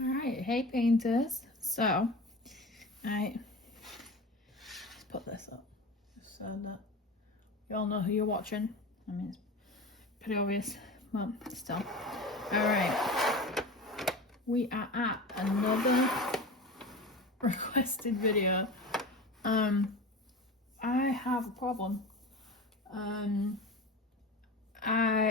Alright, hey painters. So, let's put this up so that you all know who you're watching. I mean, it's pretty obvious, but still. Alright, we are at another requested video. I have a problem.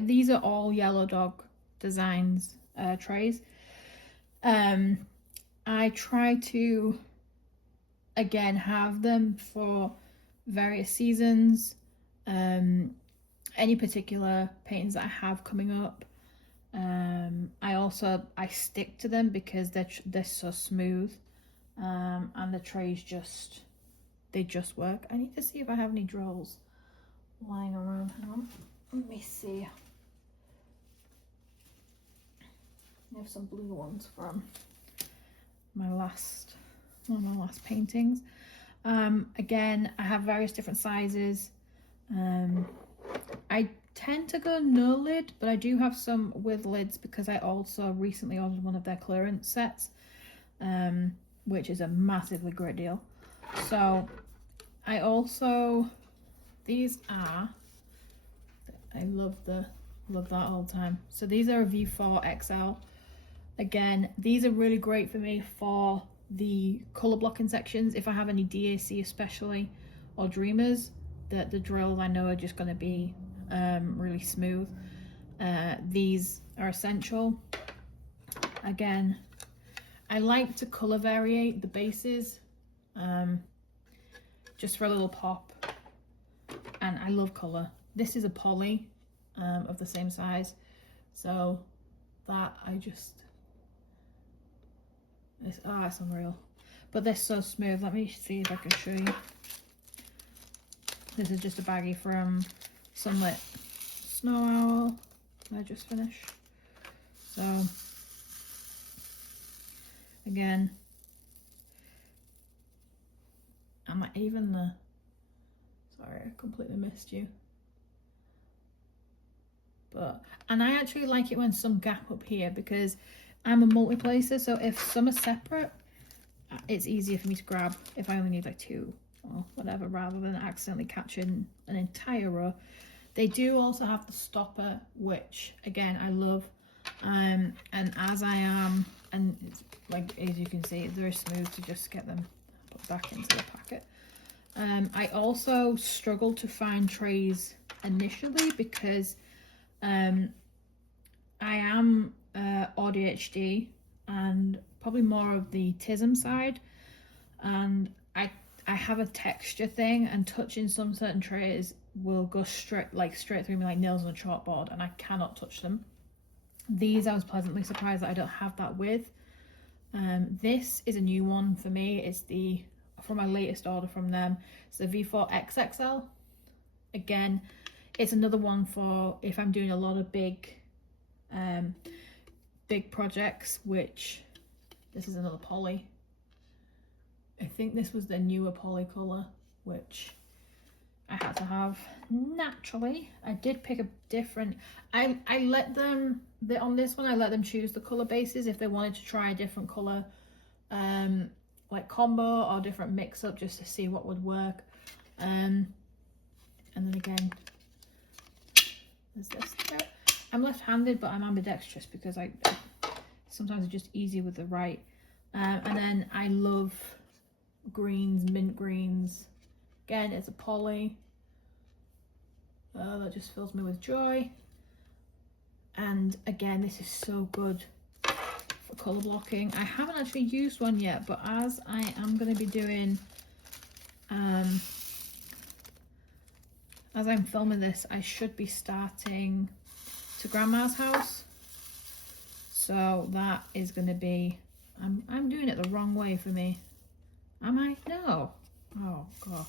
These are all Yellow Dog Designs trays. I try to again have them for various seasons, any particular paintings that I have coming up. I stick to them because they're so smooth, and the trays just work. I need to see if I have any drills lying around. Hang on, let me see. I have some blue ones from one of my last paintings. Again, I have various different sizes. I tend to go no lid, but I do have some with lids because I also recently ordered one of their clearance sets, which is a massively great deal. So these are, I love that all the time. So these are a 𝒓𝒄𝒏. Again, these are really great for me for the color blocking sections. If I have any DAC especially, or dreamers, that the drills I know are just going to be really smooth. These are essential. Again, I like to color variate the bases, just for a little pop, and I love color. This is a poly of the same size, so that it's unreal. But they're so smooth. Let me see if I can show you. This is just a baggie from Sunlit Snow Owl I just finished. So again, sorry, I completely missed you. And I actually like it when some gap up here because I'm a multi-placer, so if some are separate, it's easier for me to grab if I only need like 2 or whatever, rather than accidentally catching an entire row. They do also have the stopper, which again I love, and as it's like, as you can see, it's very smooth to just get them put back into the packet. I also struggled to find trays initially because I am ADHD and probably more of the 𝒕𝒓𝒐𝒎𝒏 side, and I have a texture thing, and touching some certain trays will go straight through me like nails on a chalkboard, and I cannot touch them. These I was pleasantly surprised that I don't have that with. This is a new one for me. It's from my latest order from them. It's the 𝒓𝒄𝒏. Again, it's another one for if I'm doing a lot of big projects, which this is another poly. I think this was the newer poly color, which I had to have. Naturally, I did pick a different, I let them, on this one I let them choose the color bases if they wanted to try a different color like combo or different mix up, just to see what would work. And then again, there's this. I'm left-handed, but I'm ambidextrous because sometimes it's just easier with the right. And then I love greens, mint greens. Again, it's a poly. That just fills me with joy. And again, this is so good for colour blocking. I haven't actually used one yet, but as I am going to be doing, as I'm filming this, I should be starting to Grandma's house. So that is going to be, I'm doing it the wrong way for me. Am I? No. Oh god.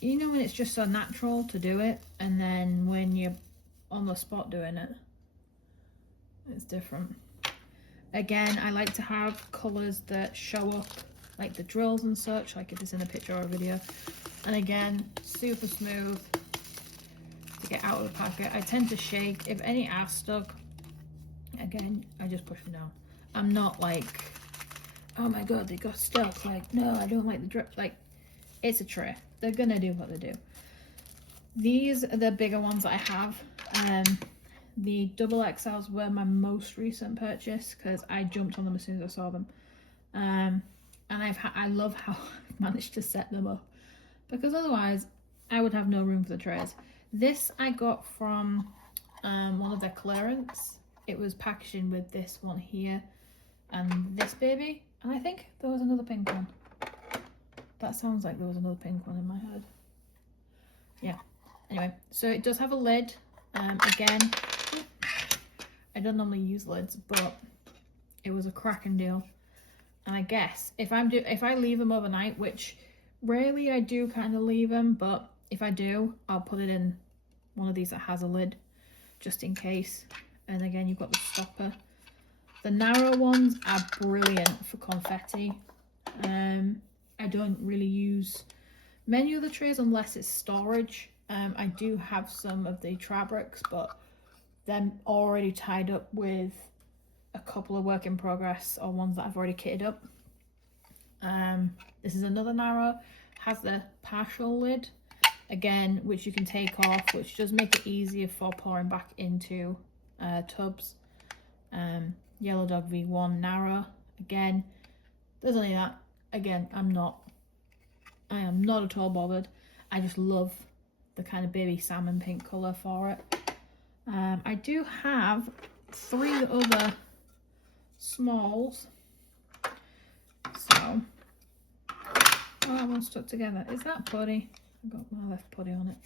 You know when it's just so natural to do it, and then when you're on the spot doing it, it's different. Again, I like to have colours that show up, like the drills and such, like if it's in a picture or a video. And again, super smooth, to get out of the packet. I tend to shake. If any are stuck, again, I just push them down. I'm not like, oh my god, they got stuck. Like, no, I don't like the drip. Like, it's a tray. They're gonna do what they do. These are the bigger ones that I have. The XXLs were my most recent purchase because I jumped on them as soon as I saw them. And I love how I've managed to set them up, because otherwise I would have no room for the trays. This I got from one of their clearance. It was packaging with this one here and this baby, and I think there was another pink one. That sounds like there was another pink one in my head. Yeah. Anyway, so it does have a lid. Again, I don't normally use lids, but it was a cracking deal. And I guess if I leave them overnight, which rarely I do kind of leave them, but if I do, I'll put it in one of these that has a lid, just in case. And again, you've got the stopper. The narrow ones are brilliant for confetti. I don't really use many of the trays unless it's storage. I do have some of the 𝒕𝒓𝒐𝒎𝒆, but they're already tied up with a couple of work in progress or ones that I've already kitted up. This is another narrow, has the partial lid again, which you can take off, which does make it easier for pouring back into tubs. YellowDogV1 narrow, again, there's only that. Again, I am not at all bothered. I just love the kind of baby salmon pink colour for it. I do have 3 other smalls. So, oh, that one's stuck together. Is that putty? I've got my left putty on it.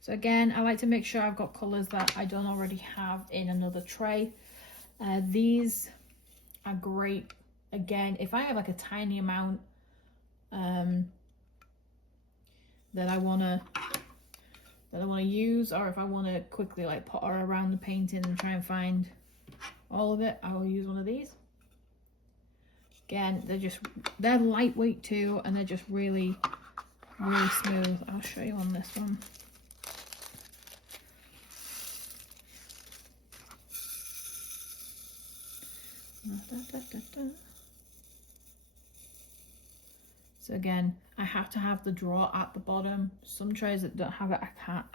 So again, I like to make sure I've got colours that I don't already have in another tray. These are great. Again, if I have like a tiny amount that I wanna use, or if I want to quickly like potter around the painting and try and find all of it, I will use one of these. Again, they're lightweight too, and they're just really smooth. I'll show you on this one. So again, I have to have the drawer at the bottom. Some trays that don't have it, I can't.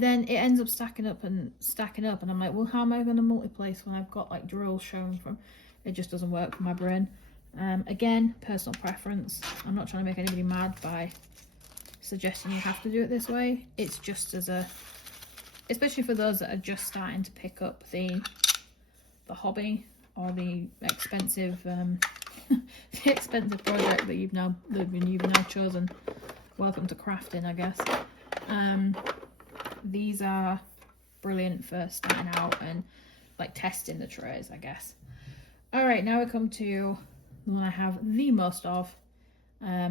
Then it ends up stacking up, and I'm like, well, how am I going to multi-place when I've got like drills showing from? It just doesn't work for my brain. Again, personal preference. I'm not trying to make anybody mad by suggesting you have to do it this way. It's just as a, especially for those that are just starting to pick up the hobby or the expensive the expensive project that you've now chosen. Welcome to crafting, I guess. These are brilliant for starting out and like testing the trays, I guess. All right, now we come to the one I have the most of,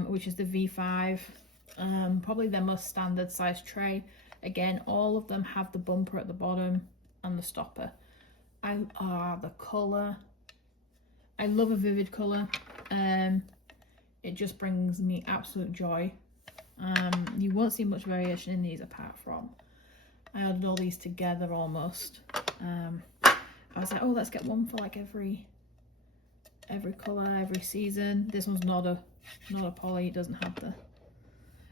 which is the V5. Probably their most standard size tray. Again, all of them have the bumper at the bottom and the stopper. The colour. I love a vivid colour. It just brings me absolute joy. You won't see much variation in these apart from I ordered all these together almost. I was like, oh, let's get one for like every colour, every season. This one's not a poly. It doesn't have the.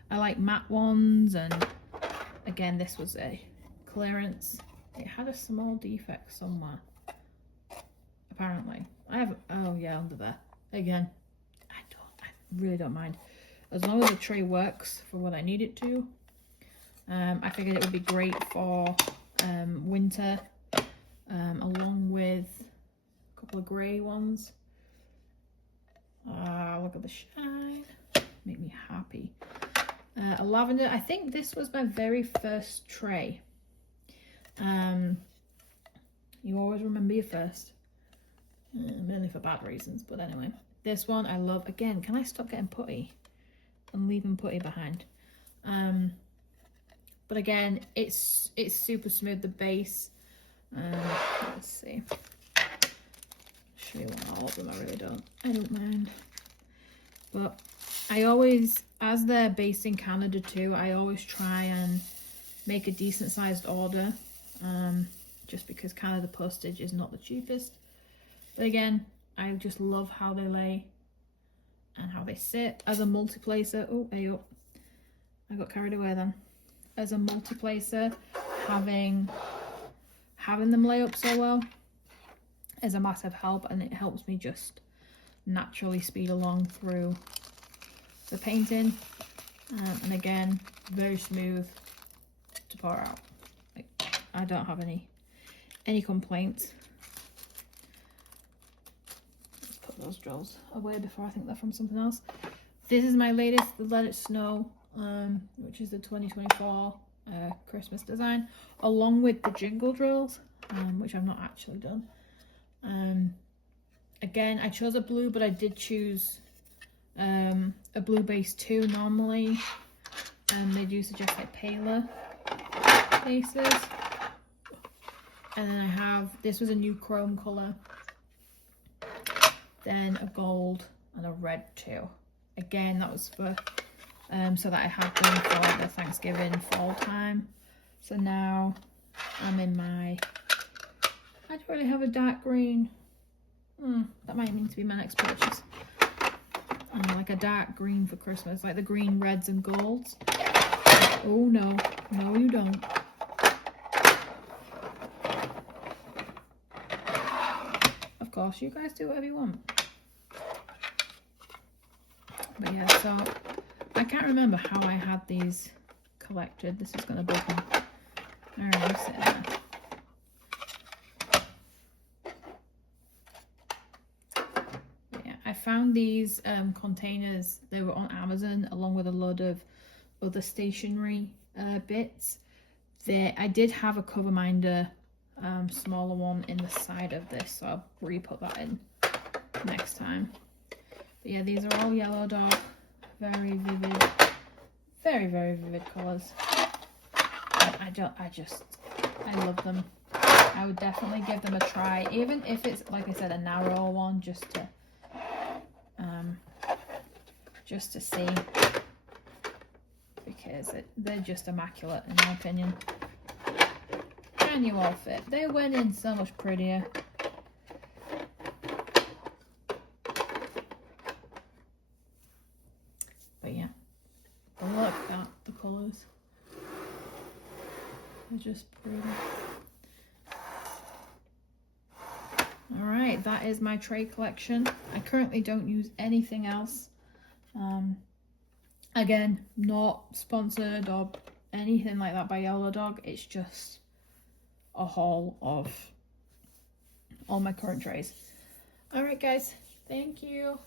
I like matte ones, and again, this was a clearance. It had a small defect somewhere. Apparently, I have. Oh yeah, under there. Again, I really don't mind as long as the tray works for what I need it to. I figured it would be great for winter, along with a couple of grey ones. Look at the shine, make me happy. A lavender. I think this was my very first tray. You always remember your first, mainly for bad reasons, but anyway. This one I love. Again, can I stop getting putty and leaving putty behind? But again, it's super smooth, the base. Let's see. Show you all of them. I don't mind. But I always, as they're based in Canada too, I always try and make a decent sized order, just because Canada postage is not the cheapest. But again, I just love how they lay and how they sit as a multi-placer. Oh, ayo, I got carried away then. As a multi-placer, having them lay up so well is a massive help, and it helps me just naturally speed along through the painting. And again, very smooth to pour out. Like, I don't have any complaints. Let's put those drills away before I think they're from something else. This is my latest, the Let It Snow, which is the 2024 Christmas design, along with the jingle drills, which I've not actually done. Again, I chose a blue, but I did choose a blue base too. Normally they do suggest like paler bases. And then I have, this was a new chrome colour, then a gold and a red too. Again, that was for so that I had them for the Thanksgiving fall time. So now I'm in my, I don't really have a dark green. That might mean to be my next purchase. Like a dark green for Christmas, like the green, reds and golds. Oh no, no you don't. Of course, you guys do whatever you want. But yeah, so I can't remember how I had these collected. This is gonna bug me. Alright, I'm sitting there. I found these containers. They were on Amazon along with a load of other stationery bits. I did have a cover minder, smaller one in the side of this, so I'll re-put that in next time. But yeah, these are all Yellow Dog, very vivid, very vivid colours. I love them. I would definitely give them a try, even if it's, like I said, a narrow one, just to see, because they're just immaculate in my opinion. And you all fit. They went in so much prettier. But yeah, look at the colours. They're just pretty. Alright, that is my tray collection. I currently don't use anything else. Again, not sponsored or anything like that by Yellow Dog. It's just a haul of all my current trays. Alright guys, thank you.